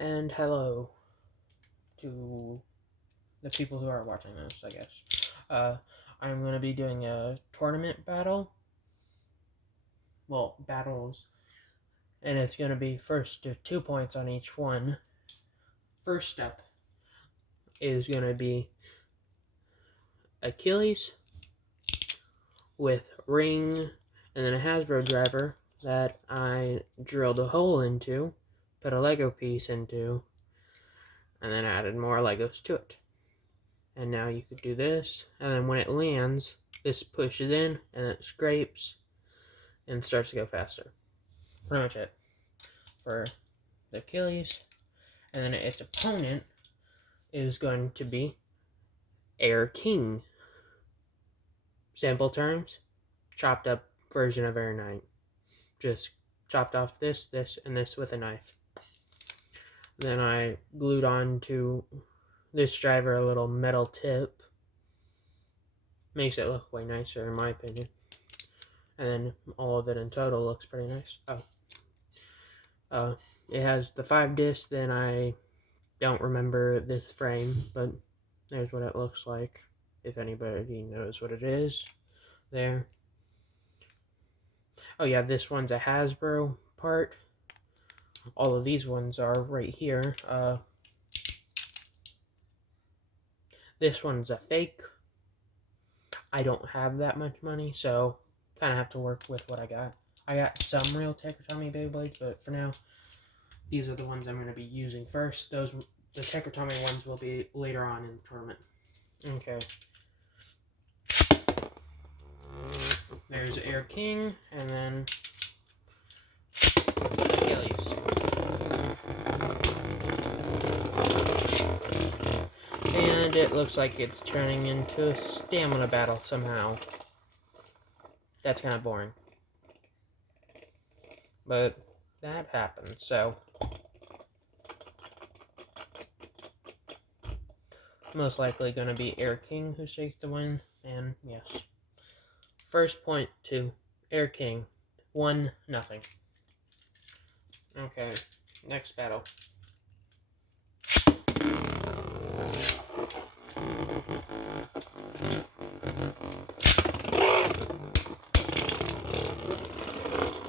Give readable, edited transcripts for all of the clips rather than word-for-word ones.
And hello to the people who are watching this, I guess. I'm going to be doing a tournament battle. Well, battles. And it's going to be first 2 points on each one. First step is going to be Achilles with ring and then a Hasbro driver that I drilled a hole into, put a Lego piece into, and then added more Legos to it. And now you could do this, and then when it lands, this pushes in, and it scrapes, and starts to go faster. Pretty much it for the Achilles. And then its opponent is going to be Air King. Sample terms, chopped up version of Air Knight. Just chopped off this, and this with a knife. Then I glued on to this driver a little metal tip. Makes it look way nicer in my opinion. And then all of it in total looks pretty nice. It has the 5 discs, then I don't remember this frame, but there's what it looks like, if anybody knows what it is. There. Oh yeah, this one's a Hasbro part. All of these ones are right here. This one's a fake. I don't have that much money, so kind of have to work with what I got. I got some real Tommy Beyblades, but for now, these are the ones I'm going to be using first. The Tommy ones will be later on in the tournament. Okay. There's Air King, and then Achilles. And it looks like it's turning into a stamina battle somehow. That's kind of boring. But that happened, so most likely going to be Air King who takes the win, and yes. First point to Air King, 1-0. Okay, next battle.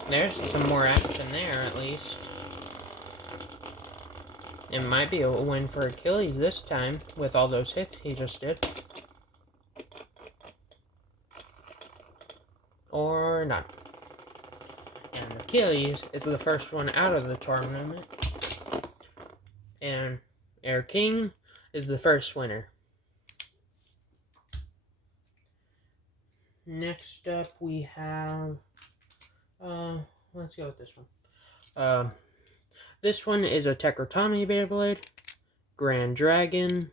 There's some more action there, at least. It might be a win for Achilles this time, with all those hits he just did. Or not. And Achilles is the first one out of the tournament. And Air King is the first winner. Next up we have... let's go with this one. This one is a Tommy Beyblade, Grand Dragon,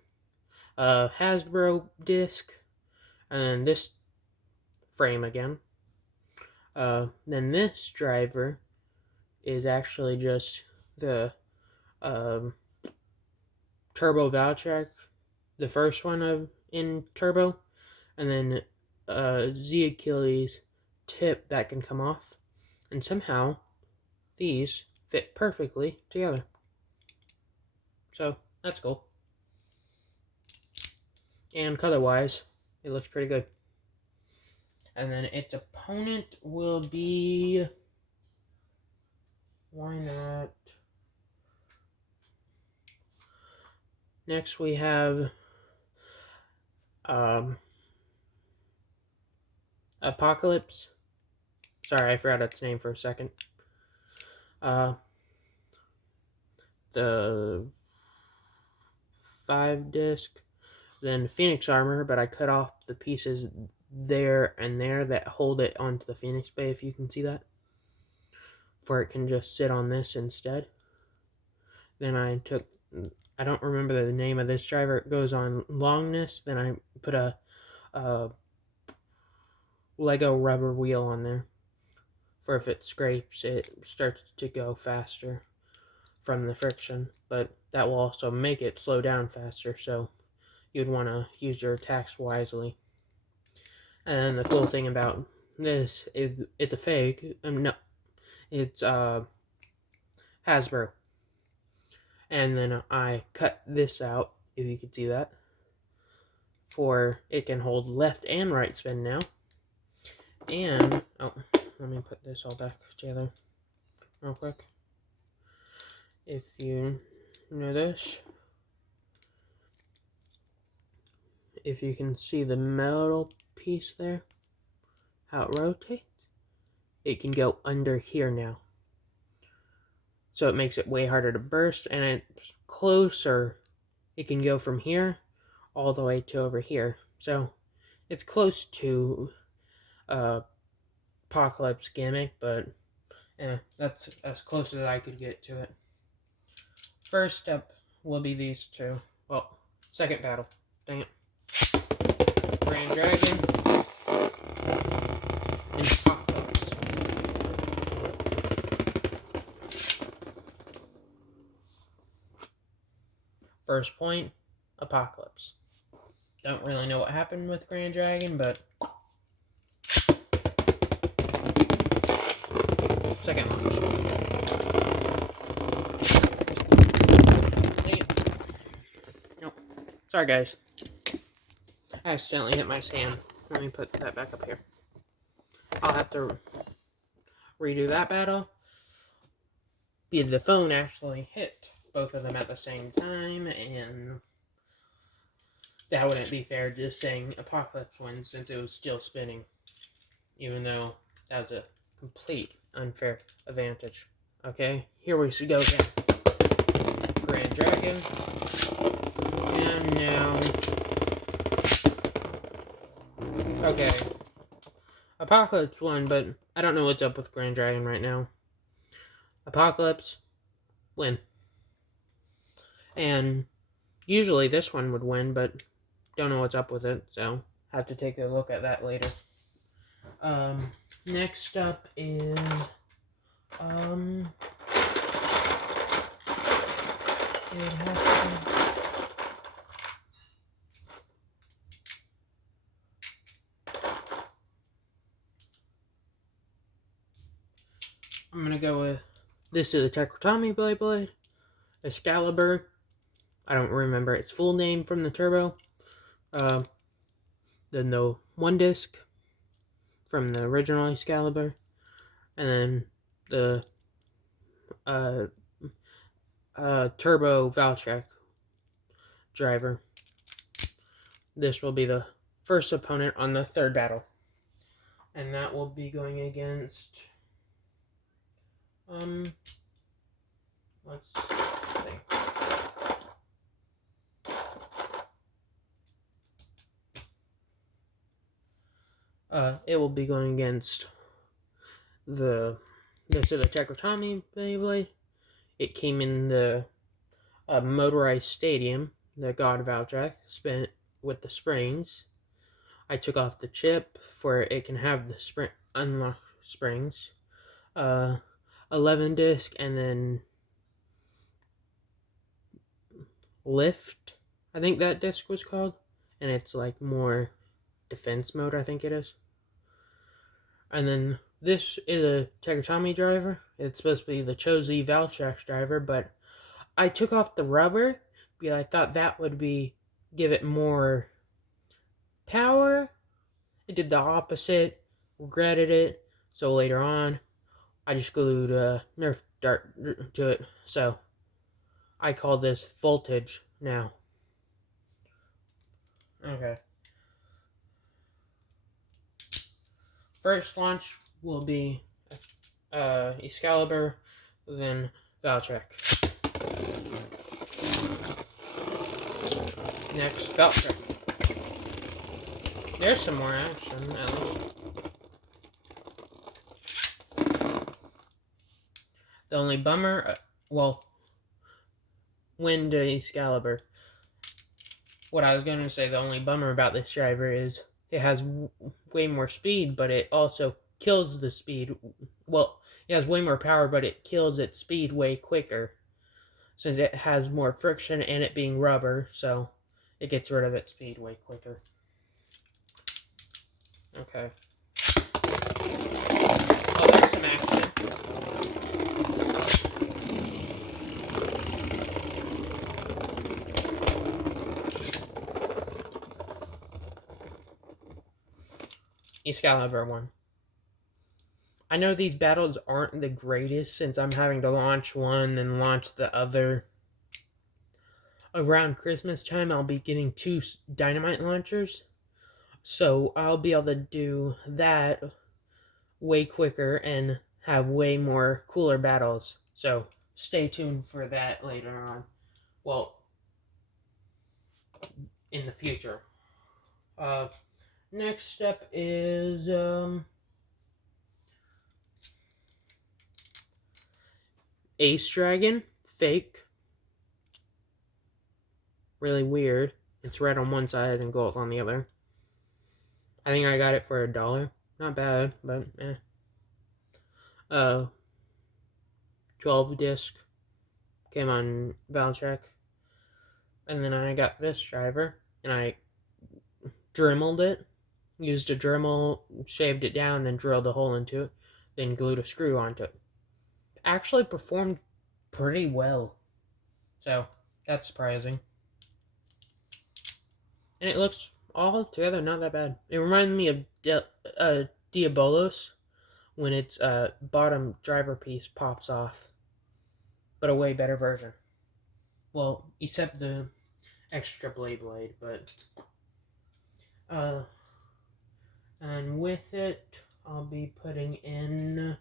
Hasbro disc, and then this frame again. Then this driver is actually just the Turbo Valtrac, the first one in Turbo, and then Z Achilles tip that can come off, and somehow these fit perfectly together. So that's cool. And color-wise, it looks pretty good. And then its opponent will be... Why not? Next we have Apocalypse. Sorry, I forgot its name for a second. The 5 disc, then Phoenix Armor, but I cut off the pieces there and there that hold it onto the Phoenix Bay, if you can see that, for it can just sit on this instead. Then I don't remember the name of this driver. It goes on longness. Then I put a Lego rubber wheel on there, for if it scrapes, it starts to go faster from the friction, but that will also make it slow down faster, so you'd want to use your attacks wisely. And the cool thing about this is it's a fake. No, it's Hasbro. And then I cut this out, if you can see that, for it can hold left and right spin now. And, oh, let me put this all back together real quick. If you know this, if you can see the metal piece there, how it rotates, it can go under here now. So it makes it way harder to burst, and it's closer. It can go from here all the way to over here. So it's close to Apocalypse gimmick, but that's as close as I could get to it. First step will be these two. Well, second battle. Dang it. Grand Dragon and Apocalypse. First point, Apocalypse. Don't really know what happened with Grand Dragon, but second launch. Nope. Sorry, guys. I accidentally hit my stand. Let me put that back up here. I'll have to redo that battle. The phone actually hit both of them at the same time, and that wouldn't be fair just saying Apocalypse wins since it was still spinning, even though that was a complete unfair advantage. Okay, here we go again. Grand Dragon, and now, okay, Apocalypse won, but I don't know what's up with Grand Dragon right now. Apocalypse, win. And usually this one would win, but don't know what's up with it, so have to take a look at that later. Next up is, it has to... I'm gonna go with, this is a Takatomi Beyblade, Excalibur. I don't remember its full name from the Turbo. Then the one disc from the original Excalibur, and then the Turbo Valtryek driver. This will be the first opponent on the third battle, and that will be going against let's see. It will be going against this is the Takatomi Beyblade. It came in the motorized stadium, the God Valtryek, spent with the springs. I took off the chip for it can have the unlock springs. 11 disc, and then Lift, I think that disc was called, and it's like more defense mode, I think it is. And then this is a Takatomi driver. It's supposed to be the Chozi Valtryek driver, but I took off the rubber because I thought that would give it more power. It did the opposite, regretted it, so later on I just glued a Nerf dart to it, so I call this voltage now. Okay. First launch will be Excalibur, then Valtryek. Next, Valtryek. There's some more action, at least. The only bummer, win to Excalibur. What I was going to say, the only bummer about this driver is it has way more speed, but it also kills the speed. Well, it has way more power, but it kills its speed way quicker, since it has more friction and it being rubber, so it gets rid of its speed way quicker. Okay. Oh, there's some action. Excalibur 1. I know these battles aren't the greatest since I'm having to launch one and launch the other. Around Christmas time, I'll be getting 2 dynamite launchers. So I'll be able to do that way quicker and have way more cooler battles. So stay tuned for that later on. Well, in the future. Next step is Ace Dragon, fake. Really weird. It's red on one side and gold on the other. I think I got it for $1. Not bad, but eh. 12 disc. Came on Valcheck. And then I got this driver, and I dremeled it. Used a Dremel, shaved it down, then drilled a hole into it. Then glued a screw onto it. Actually performed pretty well. So, that's surprising. And it looks all together not that bad. It reminded me of Diabolos when its bottom driver piece pops off. But a way better version. Well, except the extra blade, but... and with it, I'll be putting in...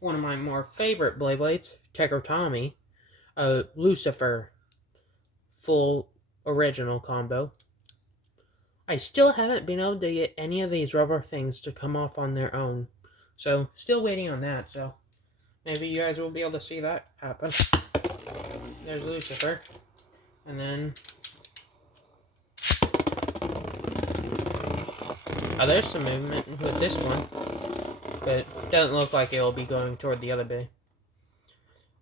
one of my more favorite blades, Tekratomi, Lucifer, full original combo. I still haven't been able to get any of these rubber things to come off on their own. So, still waiting on that, so maybe you guys will be able to see that happen. There's Lucifer. And then... oh, there's some movement with this one. But it doesn't look like it will be going toward the other bay.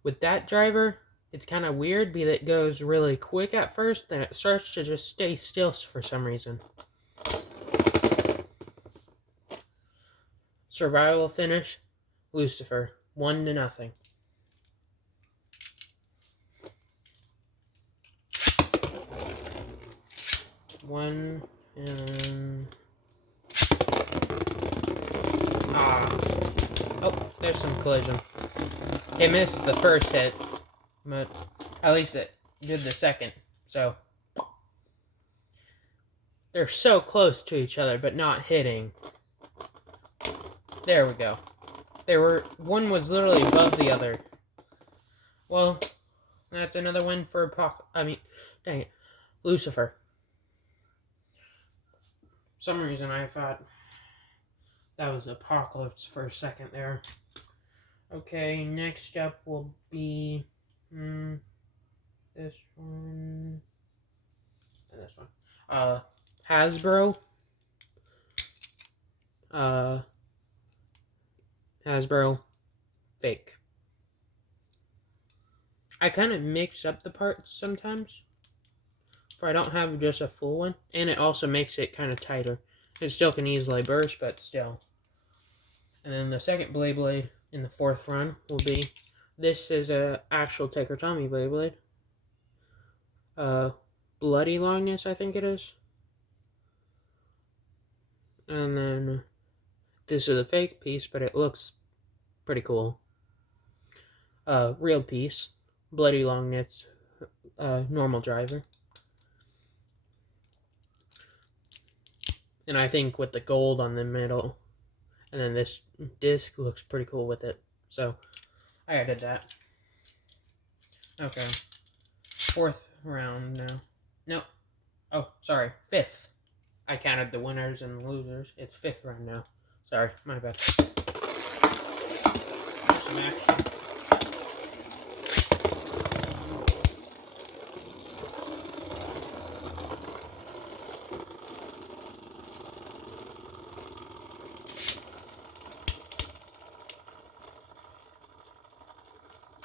With that driver, it's kind of weird because it goes really quick at first, then it starts to just stay still for some reason. Survival finish, Lucifer, 1-0. One and... oh, there's some collision. It missed the first hit, but at least it did the second, so... they're so close to each other, but not hitting. There we go. One was literally above the other. Well, that's another win for dang it, Lucifer. For some reason I thought that was Apocalypse for a second there. Okay, next up will be this one and this one. Hasbro. Hasbro fake. I kind of mix up the parts sometimes, for I don't have just a full one, and it also makes it kind of tighter. It still can easily burst, but still. And then the second blade in the 4th run will be, this is a actual Tekratomi blade. Bloody Longness, I think it is. And then this is a fake piece, but it looks pretty cool. Real piece, Bloody Longness, normal driver. And I think with the gold on the middle, and then this disc looks pretty cool with it. So, I added that. Okay. 4th round now. No. Oh, sorry. 5th. I counted the winners and the losers. It's 5th round now. Sorry, my bad. There's some action.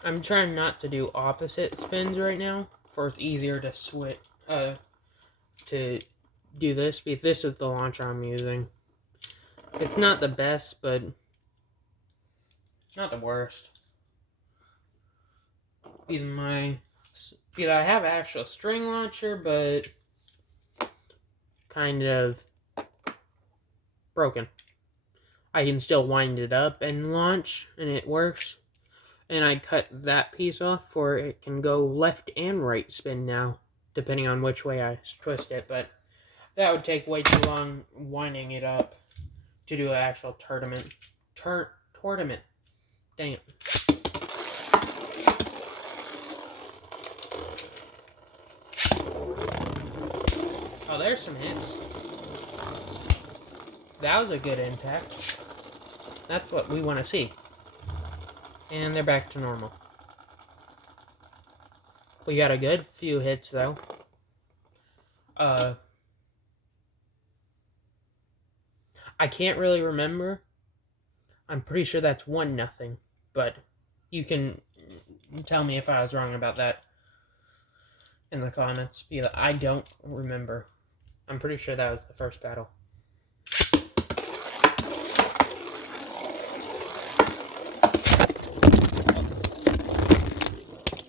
I'm trying not to do opposite spins right now, for it's easier to switch, to do this, because this is the launcher I'm using. It's not the best, but not the worst. Even my Because I have an actual string launcher, but kind of broken. I can still wind it up and launch, and it works. And I cut that piece off for it can go left and right spin now, depending on which way I twist it. But that would take way too long winding it up to do an actual tournament. Tournament. Dang it. Oh, there's some hits. That was a good impact. That's what we want to see. And they're back to normal. We got a good few hits, though. I can't really remember. I'm pretty sure that's 1-0. But you can tell me if I was wrong about that in the comments. Because I don't remember. I'm pretty sure that was the first battle.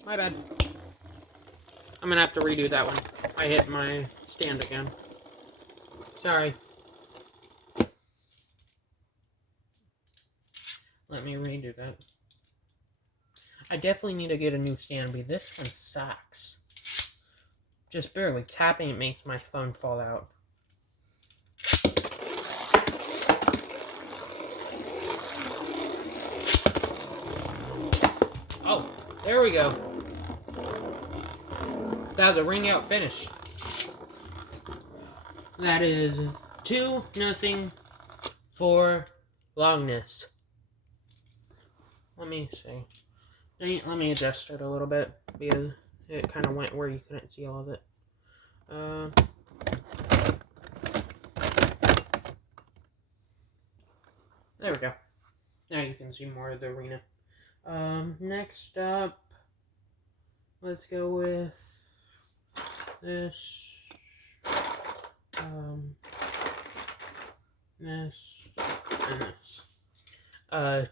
My bad. I'm gonna have to redo that one. I hit my stand again. Sorry. Let me redo that. I definitely need to get a new stand, but this one sucks. Just barely tapping it makes my phone fall out. Oh, there we go. That was a ring out finish. That is 2-0 for Longness. Let me see. Let me adjust it a little bit because it kind of went where you couldn't see all of it. There we go. Now you can see more of the arena. Next up, let's go with this. This and this.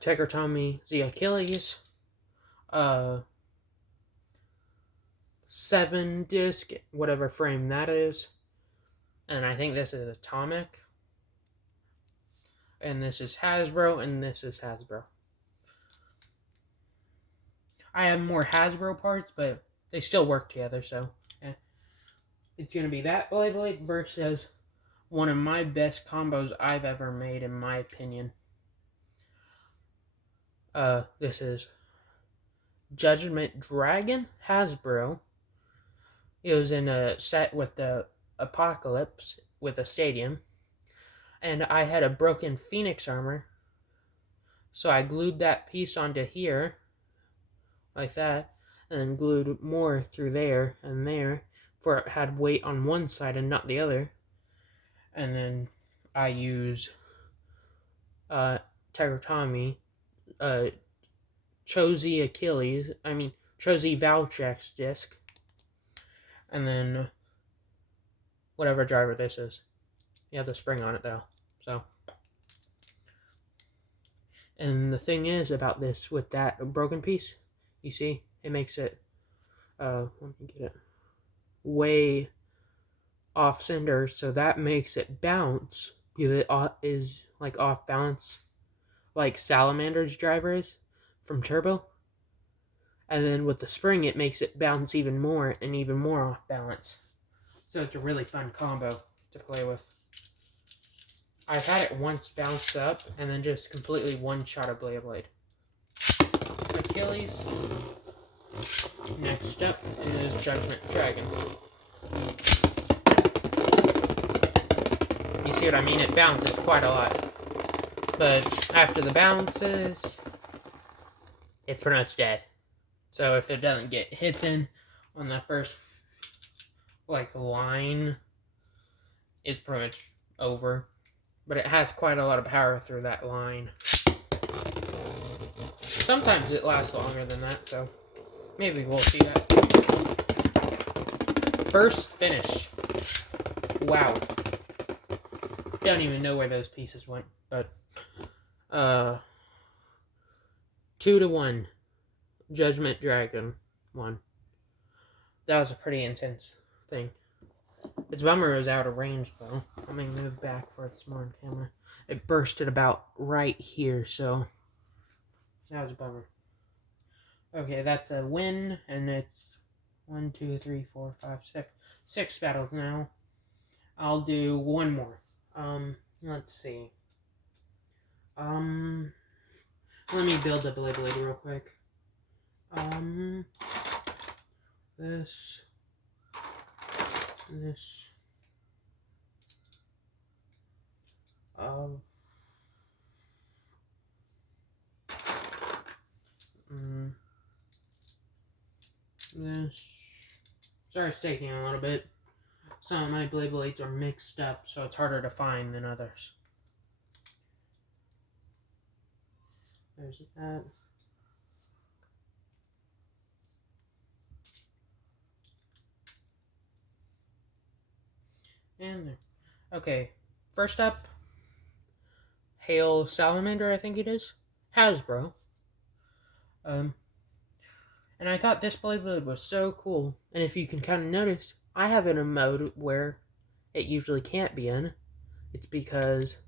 Tiger Tommy the Achilles. 7-disc, whatever frame that is. And I think this is Atomic. And this is Hasbro, and this is Hasbro. I have more Hasbro parts, but they still work together, so yeah. It's going to be that Beyblade versus one of my best combos I've ever made, in my opinion. This is Judgment Dragon Hasbro. It was in a set with the Apocalypse with a stadium. And I had a broken Phoenix armor. So I glued that piece onto here. Like that. And then glued more through there and there. For it had weight on one side and not the other. And then I used Tiger Tommy. Chozy Valtrex disc. And then whatever driver this is. You have the spring on it though. So. And the thing is about this with that broken piece, you see, it makes it let me get it way off center, so that makes it bounce because it is like off balance, like Salamander's driver is from Turbo. And then with the spring, it makes it bounce even more and even more off balance. So it's a really fun combo to play with. I've had it once bounce up and then just completely one-shot a Beyblade. Achilles. Next up is Judgment Dragon. You see what I mean? It bounces quite a lot. But after the bounces, it's pretty much dead. So if it doesn't get hits in on the first line, it's pretty much over. But it has quite a lot of power through that line. Sometimes it lasts longer than that, so maybe we'll see that. First finish. Wow. Don't even know where those pieces went, but 2-1. Judgment Dragon won. That was a pretty intense thing. Its bummer is out of range, though. Let me move back for it's more on camera. It bursted about right here, so that was a bummer. Okay, that's a win, and it's 1, 2, 3, 4, 5, 6. 6 battles now. I'll do one more. Let's see. Let me build the beyblade real quick. This. This. Sorry, it's taking a little bit. Some of my beyblades are mixed up, so it's harder to find than others. There's that. And there. Okay, first up, Hail Salamander, I think it is. Hasbro. And I thought this beyblade was so cool. And if you can kind of notice, I have it in a mode where it usually can't be in. It's because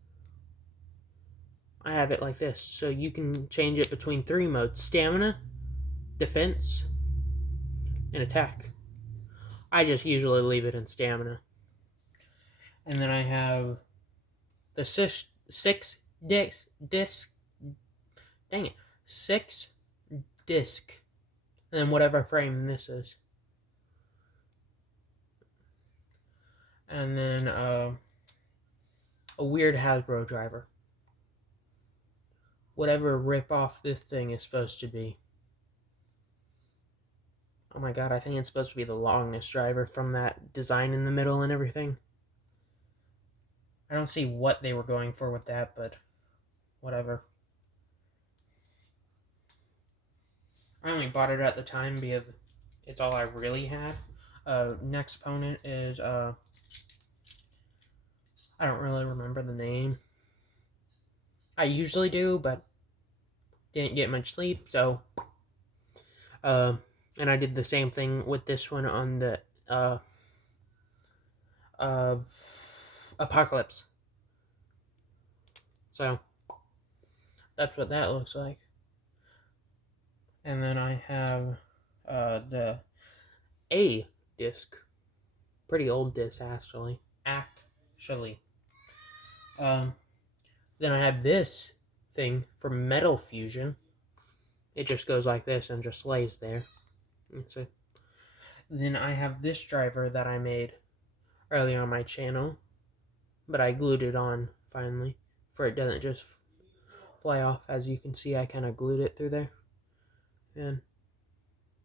I have it like this. So you can change it between 3 modes: stamina, defense, and attack. I just usually leave it in stamina. And then I have the 6 disc, and then whatever frame this is. And then a weird Hasbro driver. Whatever rip-off this thing is supposed to be. Oh my god, I think it's supposed to be the longness driver from that design in the middle and everything. I don't see what they were going for with that, but whatever. I only bought it at the time because it's all I really had. Next opponent is, I don't really remember the name. I usually do, but didn't get much sleep, so. And I did the same thing with this one on the, Apocalypse. So, that's what that looks like. And then I have the A disc. Pretty old disc, actually. Then I have this thing for Metal Fusion. It just goes like this and just lays there. That's it. Then I have this driver that I made earlier on my channel, but I glued it on finally, for it doesn't just fly off. As you can see, I kind of glued it through there. And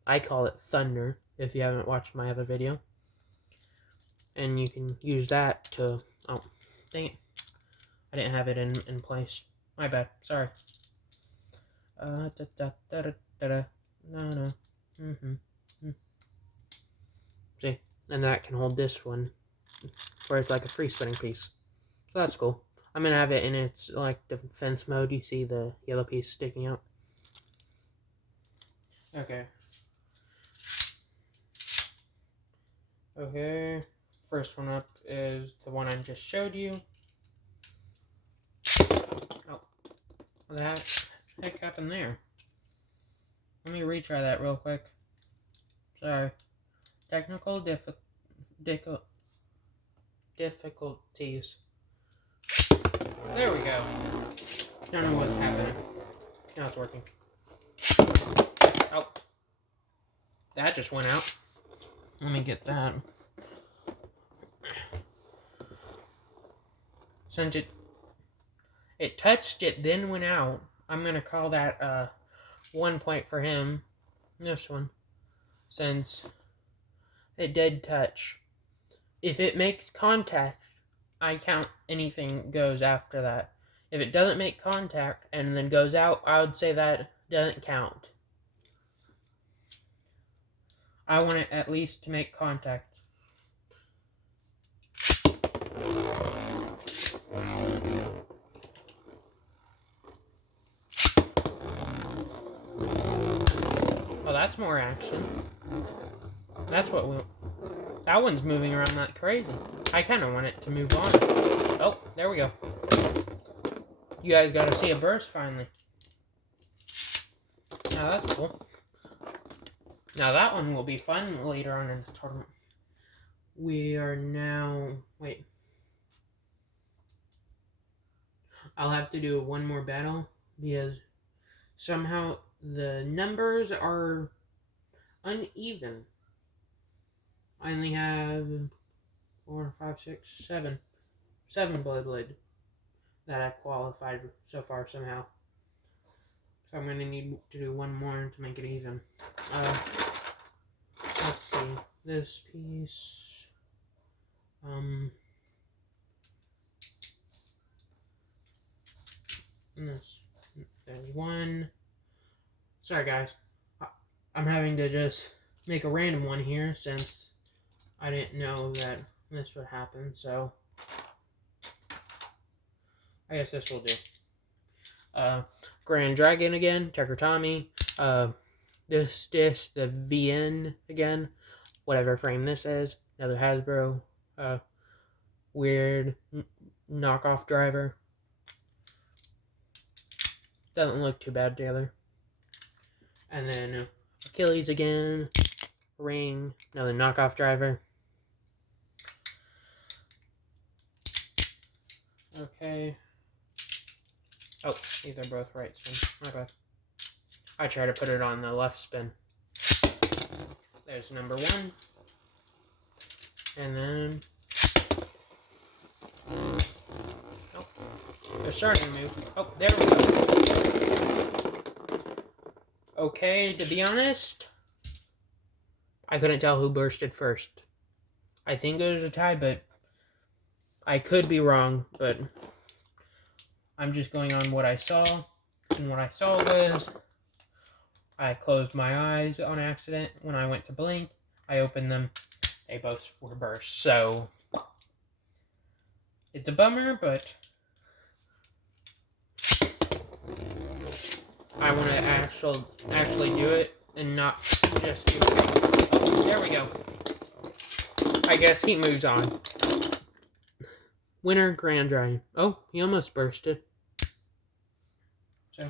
I call it Thunder, if you haven't watched my other video. And you can use that to, oh, dang it. I didn't have it in place. My bad, sorry. No. See, and that can hold this one, where it's like a free spinning piece. So that's cool. I'm gonna have it in its like defense mode. You see the yellow piece sticking out. Okay. Okay. First one up is the one I just showed you. Oh, what the heck happened there? Let me retry that real quick. Sorry. Technical difficulties. There we go. Don't know what's happening. Now it's working. Oh. That just went out. Let me get that. Since it touched it, then went out, I'm going to call that 1 point for him. This one. Since it did touch. If it makes contact, I count anything goes after that. If it doesn't make contact and then goes out, I would say that doesn't count. I want it at least to make contact. Well, that's more action. That's what will. That one's moving around like crazy. I kind of want it to move on. Oh, there we go. You guys got to see a burst finally. Now that's cool. Now that one will be fun later on in the tournament. We are now... Wait. I'll have to do one more battle because somehow the numbers are uneven. I only have 4, 5, 6, 7. 7 beyblade that I've qualified so far somehow. So I'm going to need to do one more to make it even. Let's see. This piece... There's one. Sorry guys. I'm having to just make a random one here since I didn't know that this would happen, so I guess this will do. Grand Dragon again, Tucker Tommy. This dish, the VN again, whatever frame this is. Another Hasbro, weird knockoff driver. Doesn't look too bad together. And then Achilles again, ring, another knockoff driver. Okay. Oh, these are both right spin. Okay. I try to put it on the left spin. There's number 1. And then... Oh, they're starting to move. Oh, there we go. Okay, to be honest, I couldn't tell who bursted first. I think it was a tie, but I could be wrong, but I'm just going on what I saw. And what I saw was I closed my eyes on accident. When I went to blink, I opened them. They both were burst. So it's a bummer, but I want to actually do it and not just do it. Oh, there we go. I guess he moves on. Winner, Grand Dragon. Oh, he almost bursted. So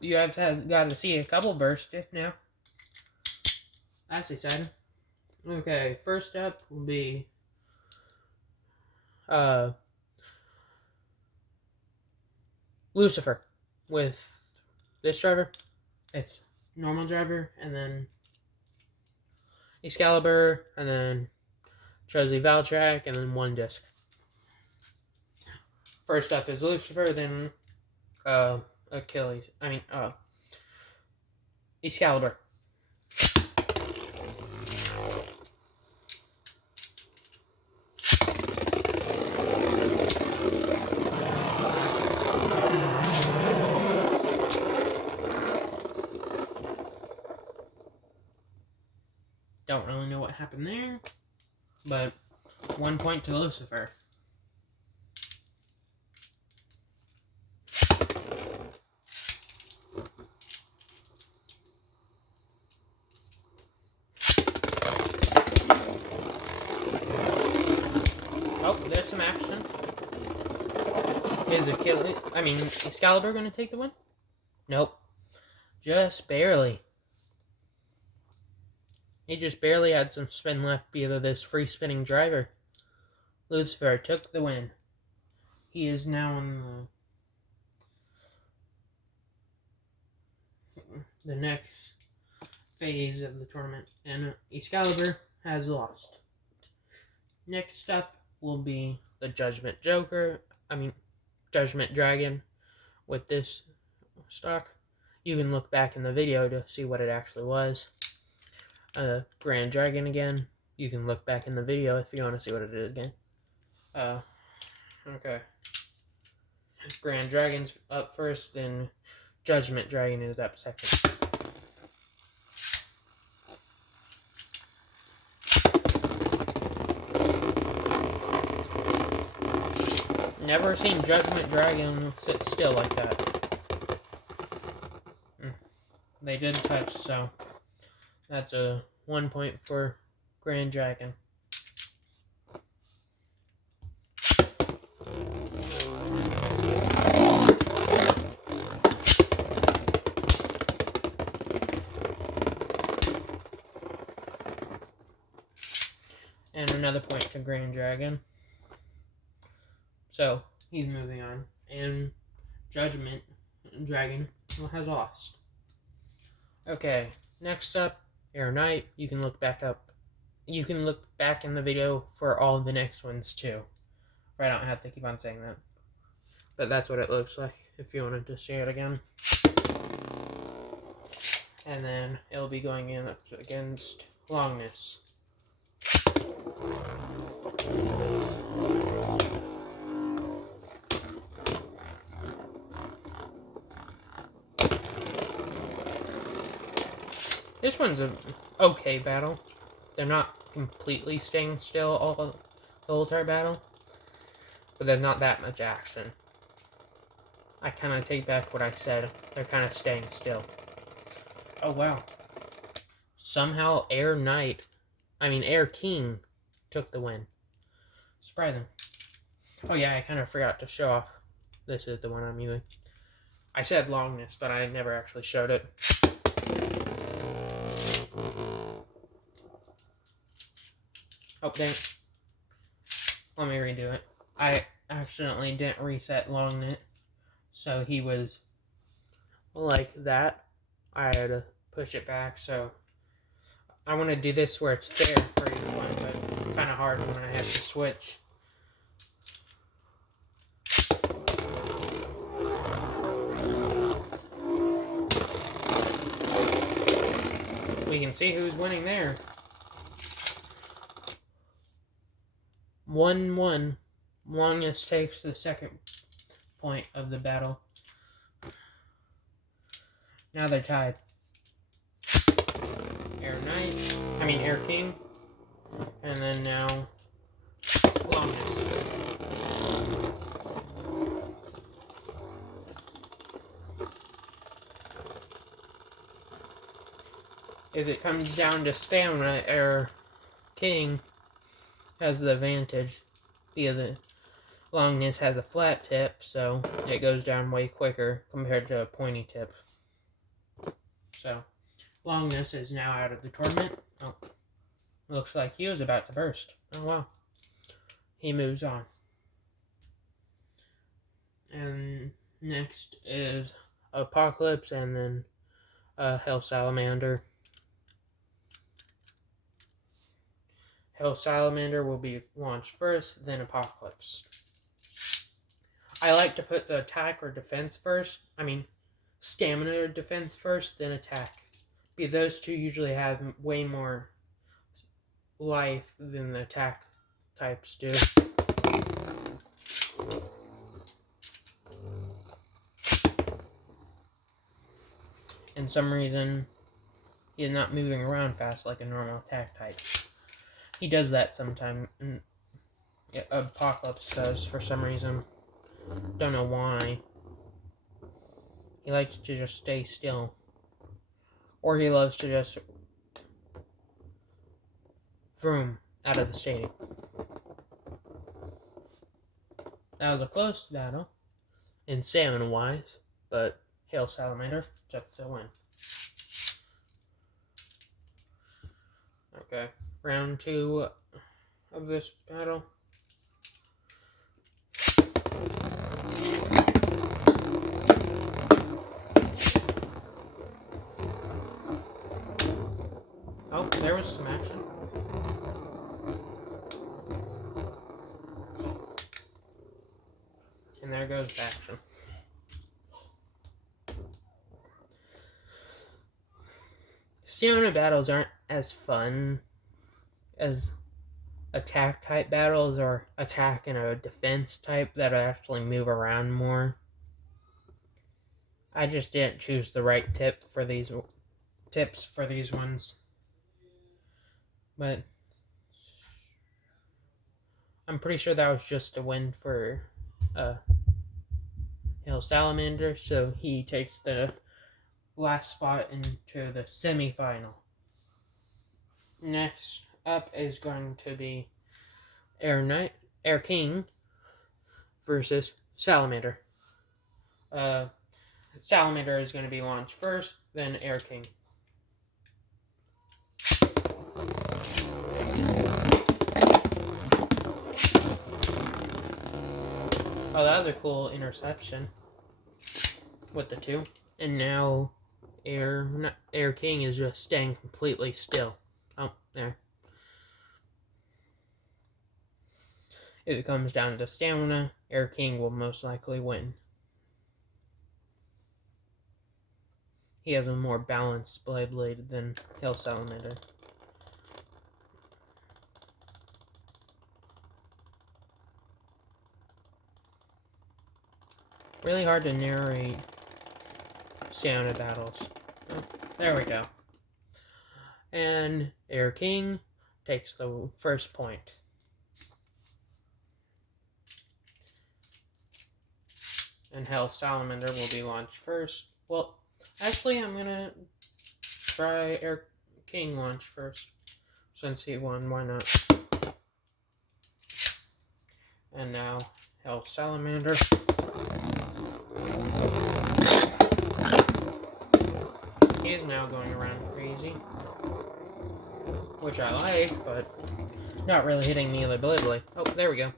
you guys have got to see a couple bursted now. That's exciting. Okay, first up will be Lucifer with this driver. It's normal driver, and then Excalibur, and then Josie Valtrak, and then 1 disc. First up is Lucifer, then Achilles. Excalibur. Don't really know what happened there, but 1 point to Lucifer. Oh, there's some action. Is Excalibur gonna take the win? Nope. Just barely. He just barely had some spin left because of this free spinning driver. Lucifer took the win. He is now in the next phase of the tournament, and Excalibur has lost. Next up will be the Judgment Dragon with this stock. You can look back in the video to see what it actually was. Grand Dragon again. You can look back in the video if you want to see what it is again. Okay. Grand Dragon's up first, then Judgment Dragon is up second. Never seen Judgment Dragon sit still like that. They did touch, so That's a 1 point for Grand Dragon. And another point to Grand Dragon. So, he's moving on. And Judgment Dragon has lost. Okay, next up, Air Knight. You can look back in the video for all the next ones too. Or I don't have to keep on saying that. But that's what it looks like if you wanted to see it again. And then it'll be going in up against Longness. This one's a okay battle. They're not completely staying still all the whole entire battle, but there's not that much action. I kind of take back what I said. They're kind of staying still. Oh wow! Somehow Air King took the win. Surprising. Oh yeah, I kind of forgot to show off. This is the one I'm using. I said Longness, but I never actually showed it. Oh, dang. Let me redo it. I accidentally didn't reset Longness, so he was like that. I had to push it back, so I want to do this where it's fair for everyone, but it's kind of hard when I have to switch. We can see who's winning there. 1-1. Longness takes the second point of the battle. Now they're tied. Air King. And then now Longness. If it comes down to stamina, Air King has the advantage because the Longness has a flat tip, so it goes down way quicker compared to a pointy tip. So, Longness is now out of the tournament. Oh, looks like he was about to burst. Oh wow. He moves on. And next is Apocalypse and then Hell Salamander. Hell Salamander will be launched first, then Apocalypse. I like to put the attack or defense first. Stamina or defense first, then attack. Because those two usually have way more life than the attack types do. And some reason, he's not moving around fast like a normal attack type. He does that sometimes. Apocalypse does for some reason. Don't know why. He likes to just stay still. Or he loves to just vroom out of the stadium. That was a close battle in salmon wise, but Hail Salamander took the win. Okay, round 2 of this battle. Oh, there was some action. And there goes the action. Stamina battles aren't as fun as attack type battles or attack and a defense type that actually move around more. I just didn't choose the right tips for these ones. But I'm pretty sure that was just a win for Hail Salamander, so he takes the last spot into the semi-final. Next up is going to be Air King versus Salamander. Salamander is going to be launched first, then Air King. Oh, that was a cool interception with the two. And now Air King is just staying completely still. Oh, there. If it comes down to stamina, Air King will most likely win. He has a more balanced beyblade than Hill Salamander. Really hard to narrate stamina battles. Oh, there we go. And Air King takes the first point. And Hell Salamander will be launched first. Well, actually, I'm gonna try Air King launch first. Since he won, why not? And now, Hell Salamander. He is now going around crazy. Which I like, but not really hitting the other beyblade. Oh, there we go.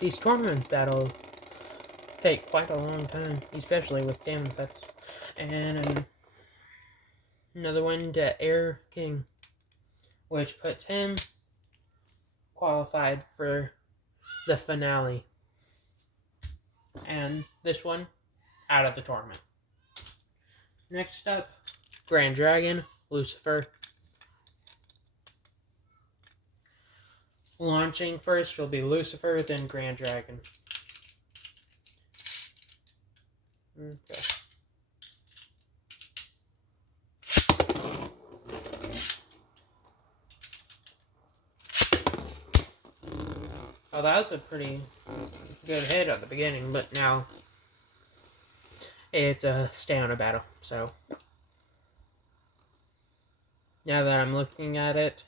These tournament battles take quite a long time, especially with stamina sets. And another one to Air King, which puts him qualified for the finale. And this one, out of the tournament. Next up, Grand Dragon, Lucifer. Launching first will be Lucifer, then Grand Dragon. Okay. Oh, that was a pretty good hit at the beginning, but now it's a stamina battle, so now that I'm looking at it,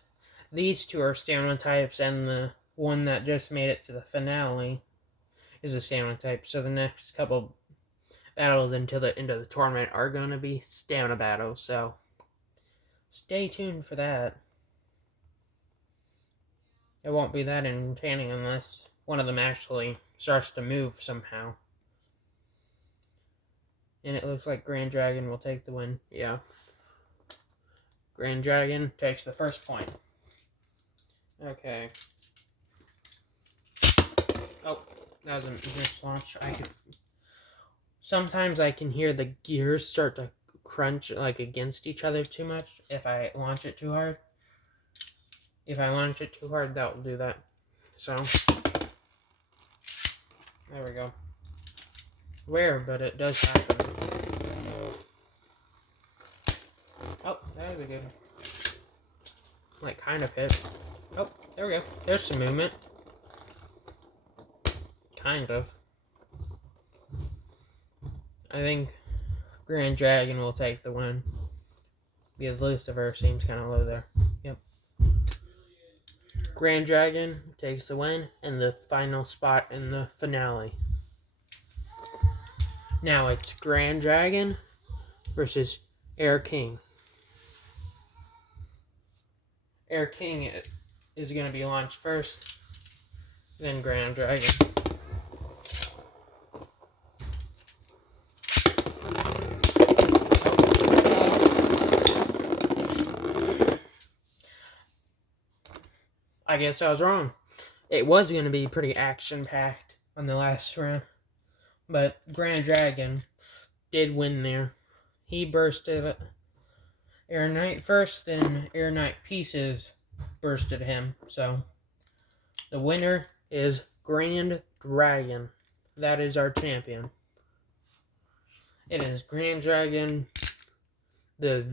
these two are stamina types, and the one that just made it to the finale is a stamina type, so the next couple battles until the end of the tournament are going to be stamina battles, so stay tuned for that. It won't be that entertaining unless one of them actually starts to move somehow. And it looks like Grand Dragon will take the win. Yeah. Grand Dragon takes the first point. Okay. Oh, that was a mislaunch. Sometimes I can hear the gears start to crunch like against each other too much if I launch it too hard. If I launch it too hard, that will do that. So, there we go. Rare, but it does happen. Oh, that was a good one. Like, kind of hit. Oh, there we go. There's some movement. Kind of. I think Grand Dragon will take the win. Because Lucifer seems kind of low there. Yep. Grand Dragon takes the win and the final spot in the finale. Now it's Grand Dragon versus Air King. Air King is going to be launched first, then Grand Dragon. I guess I was wrong. It was going to be pretty action-packed on the last round, but Grand Dragon did win there. He bursted Air Knight first, then Air Knight Pieces bursted him. So the winner is Grand Dragon. That is our champion. It is Grand Dragon, the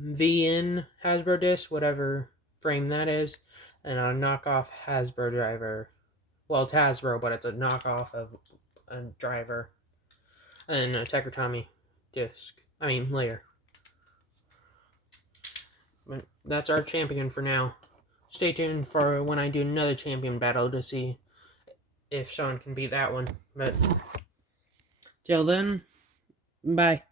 VN Hasbro disc, whatever frame that is, and a knockoff Hasbro driver. Well, it's Hasbro, but it's a knockoff of a driver. And a Takatomi layer. But that's our champion for now. Stay tuned for when I do another champion battle to see if someone can beat that one. But till then, bye.